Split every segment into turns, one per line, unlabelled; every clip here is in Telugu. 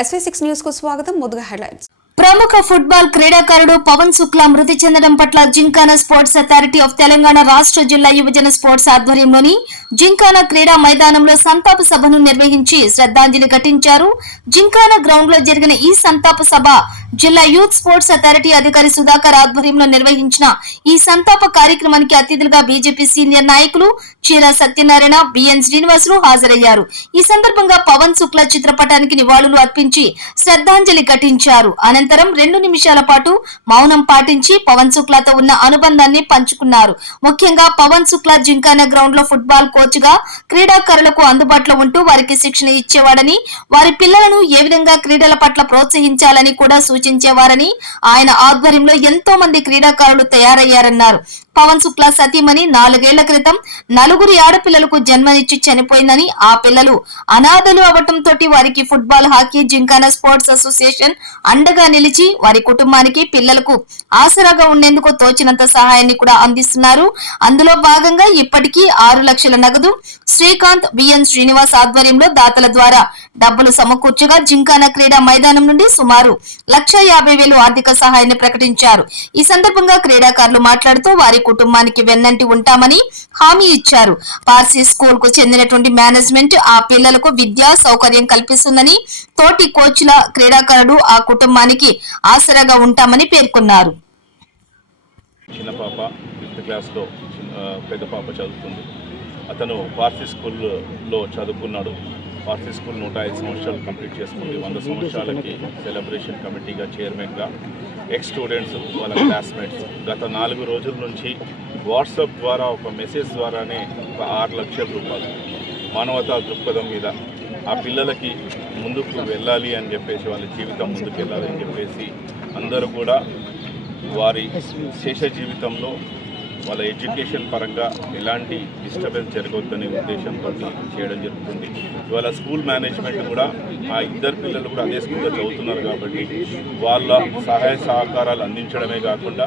ఎస్వీ సిక్స్ న్యూస్కు స్వాగతం. ముందుగా హెడ్లైన్స్.
ప్రముఖ ఫుట్బాల్ క్రీడాకారుడు పవన్ శుక్లా మృతి చెందడం పట్ల Gymkhana sports authority of Telangana రాష్ట్ర జిల్లా యువజన స్పోర్ట్స్ ఆధ్వర్యంలోని జింకానా క్రీడా మైదానంలో సంతాప సభను నిర్వహించి శ్రద్ధాంజలి ఘటించారు. జింకానా గ్రౌండ్లో జరిగిన ఈ సంతాప సభ జిల్లా యూత్ స్పోర్ట్స్ అథారిటీ అధికారి సుధాకర్ ఆధ్వర్యంలో నిర్వహించిన ఈ సంతాప కార్యక్రమానికి అతిథులుగా బీజేపీ సీనియర్ నాయకులు చీరా సత్యనారాయణ బిఎన్ శ్రీనివాసులు హాజరయ్యారు. ఈ సందర్భంగా పవన్ శుక్లా చిత్రపటానికి నివాళులు అర్పించి శ్రద్ధాంజలి ఘటించారు. అనంతరం రెండు నిమిషాల పాటు మౌనం పాటించి పవన్ శుక్లాతో ఉన్న అనుబంధాన్ని పంచుకున్నారు. ముఖ్యంగా పవన్ శుక్లా జింకానా గ్రౌండ్లో ఫుట్బాల్ కోచ్గా క్రీడాకారులకు అందుబాటులో ఉంటూ వారికి శిక్షణ ఇచ్చేవాడని వారి పిల్లలను ఏ విధంగా క్రీడల పట్ల ప్రోత్సహించాలని కూడా సూచించేవారని ఆయన ఆధ్వర్యంలో ఎంతో మంది క్రీడాకారులు తయారయ్యారన్నారు. పవన్ శుక్లా సతీమణి నాలుగేళ్ళ క్రితం నలుగురి ఆడపిల్లలకు జన్మనిచ్చి చనిపోయిందని ఆ పిల్లలు అనాథలు అవటంతో వారికి football hockey Gymkhana sports association అండగా నిలిచి వారి కుటుంబానికి పిల్లలకు ఆసరాగా ఉండేందుకు తోచినంత సహాయాన్ని కూడా అందిస్తున్నారు. అందులో భాగంగా ఇప్పటికీ ఆరు లక్షల నగదు శ్రీకాంత్ బిఎన్ శ్రీనివాస్ ఆధ్వర్యంలో దాతల ద్వారా డబ్బులు సమకూర్చగా జింకానా క్రీడా మైదానం నుండి సుమారు లక్ష యాభై వేలు ఆర్థిక సహాయాన్ని ప్రకటించారు. ఈ సందర్భంగా క్రీడాకారులు మాట్లాడుతూ వారి కుటుంబానికి వెన్నంటి ఉంటామని హామీ ఇచ్చారు. పార్సీ స్కూల్కు చెందినటువంటి మేనేజ్మెంట్ ఆ పిల్లలకు విద్యా సౌకర్యం కల్పిస్తుందని తోటి కోచ్ల క్రీడాకారుడు ఆ కుటుంబానికి ఆసరాగా ఉంటామని పేర్కొన్నారు.
చిన్న పాప ఫిఫ్త్ క్లాస్లో పెద్ద పాప చదువుతుంది. అతను పార్సీ స్కూల్లో చదువుకున్నాడు. పార్సీ స్కూల్ నూట ఐదు సంవత్సరాలు కంప్లీట్ చేసుకుంది. వంద సంవత్సరాలకి సెలబ్రేషన్ కమిటీగా చైర్మన్గా ఎక్స్ స్టూడెంట్స్ వాళ్ళ క్లాస్మేట్స్ గత నాలుగు రోజుల నుంచి వాట్సాప్ ద్వారా ఒక మెసేజ్ ద్వారానే ఒక ఆరు లక్షల రూపాయలు మానవతా దృక్పథం మీద ఆ పిల్లలకి ముందుకు వెళ్ళాలి అని చెప్పేసి వాళ్ళ జీవితం ముందుకు వెళ్ళాలి అని చెప్పేసి అందరూ కూడా వారి శేష జీవితంలో వాళ్ళ ఎడ్యుకేషన్ పరంగా ఎలాంటి డిస్టర్బెన్స్ జరగవద్దనే ఉద్దేశంతో చేయడం జరుగుతుంది. ఇవాళ స్కూల్ మేనేజ్మెంట్ కూడా ఆ ఇద్దరు పిల్లలు కూడా అదే స్కూల్లో చదువుతున్నారు కాబట్టి వాళ్ళ సహాయ సహకారాలు అందించడమే కాకుండా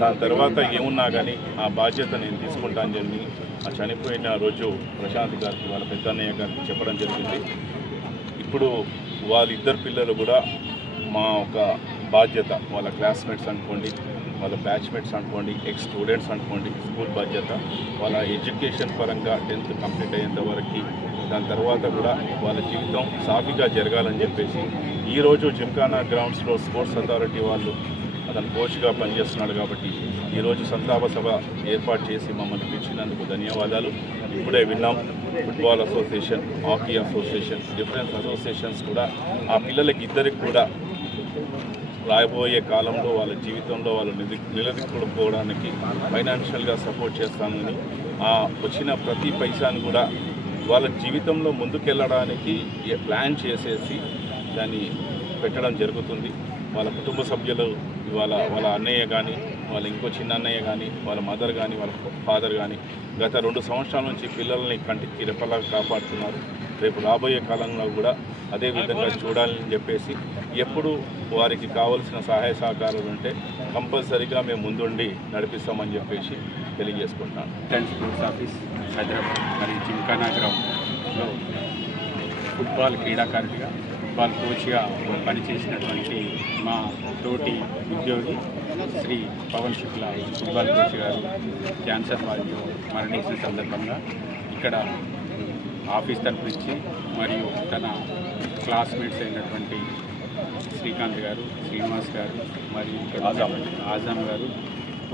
దాని తర్వాత ఏమున్నా కానీ ఆ బాధ్యత నేను తీసుకుంటాను చెప్పి ఆ చనిపోయిన రోజు ప్రశాంత్ గారికి వాళ్ళ పెద్దన్నయ్య గారికి చెప్పడం జరిగింది. ఇప్పుడు వాళ్ళిద్దరు పిల్లలు కూడా మా ఒక బాధ్యత వాళ్ళ క్లాస్మేట్స్ అనుకోండి వాళ్ళ బ్యాచ్మేట్స్ అనుకోండి ఎక్స్ స్టూడెంట్స్ అనుకోండి స్కూల్ బాధ్యత వాళ్ళ ఎడ్యుకేషన్ పరంగా టెన్త్ కంప్లీట్ అయ్యేంత వరకు. దాని తర్వాత కూడా వాళ్ళ జీవితం సాఫీగా జరగాలని చెప్పేసి ఈరోజు జిమ్ఖానా గ్రౌండ్స్లో స్పోర్ట్స్ అథారిటీ వాళ్ళు అతను కోచ్గా పనిచేస్తున్నాడు కాబట్టి ఈరోజు సంతాప సభ ఏర్పాటు చేసి మమ్మల్ని పిలిచినందుకు ధన్యవాదాలు. ఇప్పుడే విన్నాం football association hockey association difference associations కూడా ఆ పిల్లలకి ఇద్దరికి కూడా రాబోయే కాలంలో వాళ్ళ జీవితంలో వాళ్ళు నిధి నిలదొక్కుకోవడానికి ఫైనాన్షియల్గా సపోర్ట్ చేస్తానని ఆ వచ్చిన ప్రతి పైసాను కూడా వాళ్ళ జీవితంలో ముందుకెళ్ళడానికి ఏ- ప్లాన్ చేసేసి దాన్ని పెట్టడం జరుగుతుంది. వాళ్ళ కుటుంబ సభ్యులు వాళ్ళ వాళ్ళ అన్నయ్య కానీ వాళ్ళ ఇంకో చిన్న అన్నయ్య కానీ వాళ్ళ మదర్ కానీ వాళ్ళ ఫాదర్ కానీ గత రెండు సంవత్సరాల నుంచి పిల్లల్ని కంటికి రెప్పలా కాపాడుతున్నారు. రేపు రాబోయే కాలంలో కూడా అదే విధంగా చూడాలని చెప్పేసి ఎప్పుడు వారికి కావలసిన సహాయ సహకారాలు ఉంటే కంపల్సరీగా మేము ముందుండి నడిపిస్తామని చెప్పేసి తెలియజేసుకుంటున్నాను
టెన్ స్పోర్ట్స్ ఆఫీస్ హైదరాబాద్ మరియు జిమ్ఖానా గ్రౌండ్లో ఫుట్బాల్ క్రీడాకారుడిగా ఫుట్బాల్ కోచ్గా పనిచేసినటువంటి మా తోటి ఉద్యోగి శ్రీ పవన్ శుక్లా ఫుట్బాల్ కోచ్ గారు క్యాన్సర్ బాధితులు మరణించిన సందర్భంగా ఇక్కడ ఆఫీస్ తరపు నుంచి మరియు తన క్లాస్మేట్స్ అయినటువంటి శ్రీకాంత్ గారు శ్రీనివాస్ గారు మరియు ఆజాం గారు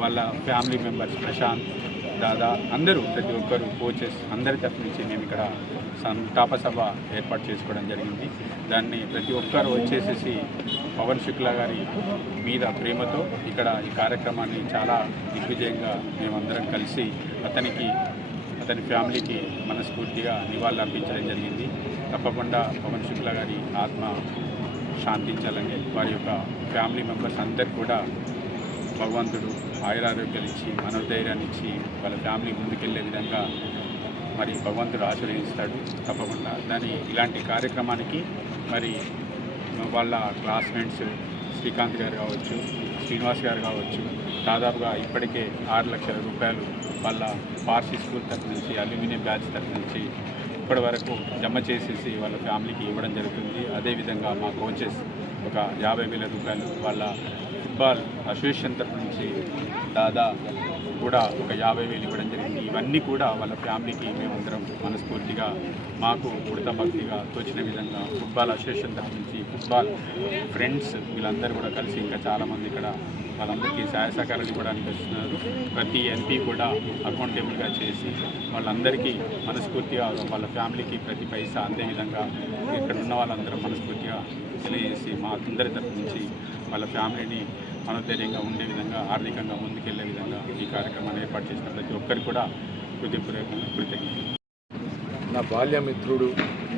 వాళ్ళ ఫ్యామిలీ మెంబర్స్ ప్రశాంత్ దాదా అందరూ ప్రతి ఒక్కరు కోచెస్ అందరి తరఫు నుంచి మేము ఇక్కడ సంతాప సభ ఏర్పాటు చేసుకోవడం జరిగింది. దాన్ని ప్రతి ఒక్కరు వచ్చేసేసి పవన్ శుక్లా గారి మీద ప్రేమతో ఇక్కడ ఈ కార్యక్రమాన్ని చాలా దిగ్విజయంగా మేమందరం కలిసి అతనికి అతని ఫ్యామిలీకి మనస్ఫూర్తిగా నివాళులు అర్పించడం జరిగింది. తప్పకుండా పవన్ శుక్లా గారి ఆత్మ శాంతించాలని వారి యొక్క ఫ్యామిలీ మెంబర్స్ అందరు కూడా భగవంతుడు ఆయురారోగ్యాలు ఇచ్చి మనోధైర్యాన్ని ఇచ్చి వాళ్ళ ఫ్యామిలీ ముందుకెళ్ళే విధంగా మరి భగవంతుడు ఆశీర్వదిస్తాడు. తప్పకుండా. దాని ఇలాంటి కార్యక్రమానికి మరి వాళ్ళ క్లాస్మేట్స్ శ్రీకాంత్ గారు కావచ్చు శ్రీనివాస్ గారు కావచ్చు దాదాపుగా ఇప్పటికే ఆరు లక్షల రూపాయలు వాళ్ళ పార్సీ స్కూల్ తరఫు నుంచి అల్యూమినియం బ్యాచ్ తరఫు నుంచి ఇప్పటి వరకు జమ చేసేసి వాళ్ళ ఫ్యామిలీకి ఇవ్వడం జరుగుతుంది. అదేవిధంగా మా కోచెస్ ఒక యాభై వేల రూపాయలు వాళ్ళ ఫుట్బాల్ అసోసియేషన్ తరఫు నుంచి దాదా కూడా ఒక యాభై వేలు ఇవ్వడం జరిగింది. ఇవన్నీ కూడా వాళ్ళ ఫ్యామిలీకి మేమందరం మనస్ఫూర్తిగా మాకు ఉడత భక్తిగా తోచిన విధంగా ఫుట్బాల్ అసోసియేషన్ తరఫు నుంచి ఫుట్బాల్ ఫ్రెండ్స్ వీళ్ళందరూ కూడా కలిసి ఇంకా చాలామంది ఇక్కడ వాళ్ళందరికీ సహాయ సహకారాలు ఇవ్వడానికి వస్తున్నారు. ప్రతి ఎంపీ కూడా అకౌంటబుల్గా చేసి వాళ్ళందరికీ మనస్ఫూర్తిగా వాళ్ళ ఫ్యామిలీకి ప్రతి పైసా అందే విధంగా ఇక్కడ ఉన్న వాళ్ళందరూ మనస్ఫూర్తిగా తెలియజేసి మా అందరి తరఫు నుంచి వాళ్ళ ఫ్యామిలీని మనోధైర్యంగా ఉండే విధంగా ఆర్థికంగా ముందుకెళ్ళే విధంగా ఈ కార్యక్రమాన్ని ఏర్పాటు చేసిన ప్రతి ఒక్కరికి కూడా హృదయపూర్వకంగా కృతజ్ఞతలు.
నా బాల్యమిత్రుడు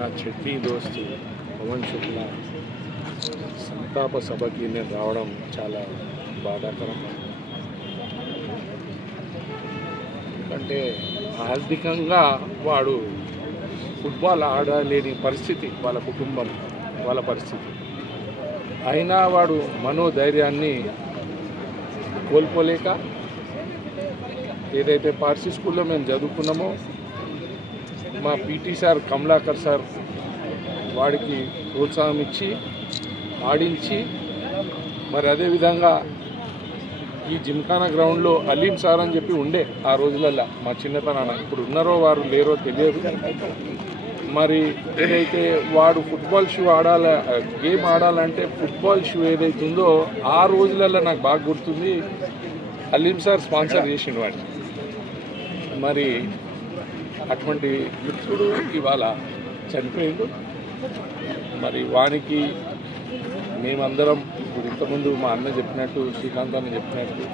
నా చెట్టి దోస్తు పవన్ శుక్ల సంతాప సభకి నేను రావడం చాలా బాధాకరం. ఎందుకంటే ఆర్థికంగా వాడు ఫుట్బాల్ ఆడలేని పరిస్థితి వాళ్ళ కుటుంబం వాళ్ళ పరిస్థితి. అయినా వాడు మనోధైర్యాన్ని కోల్పోలేక ఏదైతే పార్సీ స్కూల్లో మేము చదువుకున్నామో మా పీటీ సార్ కమలాకర్ సార్ వాడికి ప్రోత్సాహం ఇచ్చి ఆడించి మరి అదేవిధంగా ఈ జిమ్ఖానా గ్రౌండ్లో అలీం సార్ అని చెప్పి ఉండే ఆ రోజులల్లో మా చిన్నతనాన్న ఇప్పుడు ఉన్నారో వారు లేరో తెలియదు. మరి ఏదైతే వాడు ఫుట్బాల్ షూ ఆడాల గేమ్ ఆడాలంటే ఫుట్బాల్ షూ ఏదైతే ఉందో ఆ రోజులలో నాకు బాగా గుర్తుంది. అలీం సార్ స్పాన్సర్ చేసిండు వాడిని. మరి అటువంటి మిత్రుడు ఇవాళ చనిపోయిండు. మరి వానికి మేమందరం ఇప్పుడు ఇంతకుముందు మా అన్న చెప్పినట్టు శ్రీకాంత్ అన్న చెప్పినట్టు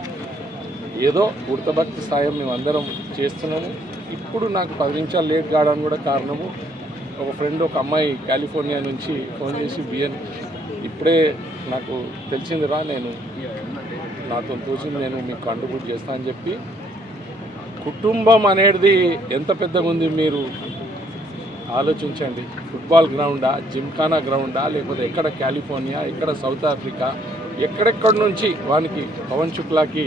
ఏదో గుర్తభక్తి సాయం మేమందరం చేస్తున్నాము. ఇప్పుడు నాకు పది నిమిషాలు లేట్ కావడానికి కూడా కారణము ఒక ఫ్రెండ్ ఒక అమ్మాయి కాలిఫోర్నియా నుంచి ఫోన్ చేసి బిఎన్ ఇప్పుడే నాకు తెలిసిందిరా నేను. నాతో తోచింది నేను మీకు కంట్రిబ్యూట్ చేస్తా అని చెప్పి కుటుంబం అనేది ఎంత పెద్దగా ఉంది మీరు? ఆలోచించండి. ఫుట్బాల్ గ్రౌండా జిమ్ఖానా గ్రౌండా లేకపోతే ఎక్కడ కాలిఫోర్నియా ఎక్కడ సౌత్ ఆఫ్రికా ఎక్కడెక్కడి నుంచి వానికి పవన్ శుక్లాకి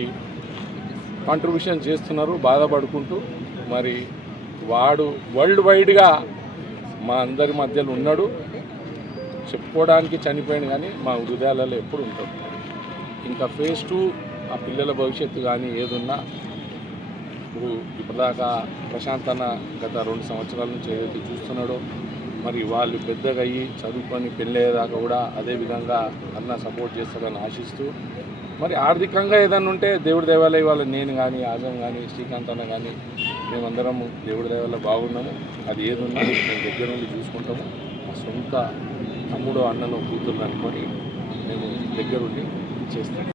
కాంట్రిబ్యూషన్ చేస్తున్నారు బాధపడుకుంటూ మరి వాడు వరల్డ్ వైడ్గా మా అందరి మధ్యలో ఉన్నాడు. చెప్పుకోవడానికి చనిపోయాడు కానీ మా హృదయాలలో ఎప్పుడు ఉంటుంది ఇంకా ఫేజ్ టూ ఆ పిల్లల భవిష్యత్తు కానీ ఏదున్నా ఇప్పుడు ఇప్పటిదాకా ప్రశాంత్ అన్న గత రెండు సంవత్సరాల నుంచి ఏదైతే చూస్తున్నాడో మరి వాళ్ళు పెద్దగా అయ్యి చదువుకొని పెళ్ళయ్యేదాకా కూడా అదే విధంగా అన్న సపోర్ట్ చేస్తారని ఆశిస్తూ మరి ఆర్థికంగా ఏదన్నా ఉంటే దేవుడి దేవాలయ వాళ్ళ నేను కానీ ఆజం కానీ శ్రీకాంత్ అన్న కానీ మేమందరం దేవుడి దేవాలయ బాగున్నాము. అది ఏదున్నా మేము దగ్గర నుండి చూసుకుంటాము. మా సొంత తమ్ముడు అన్నను కూతురు అనుకొని మేము దగ్గరుండి చేస్తాం.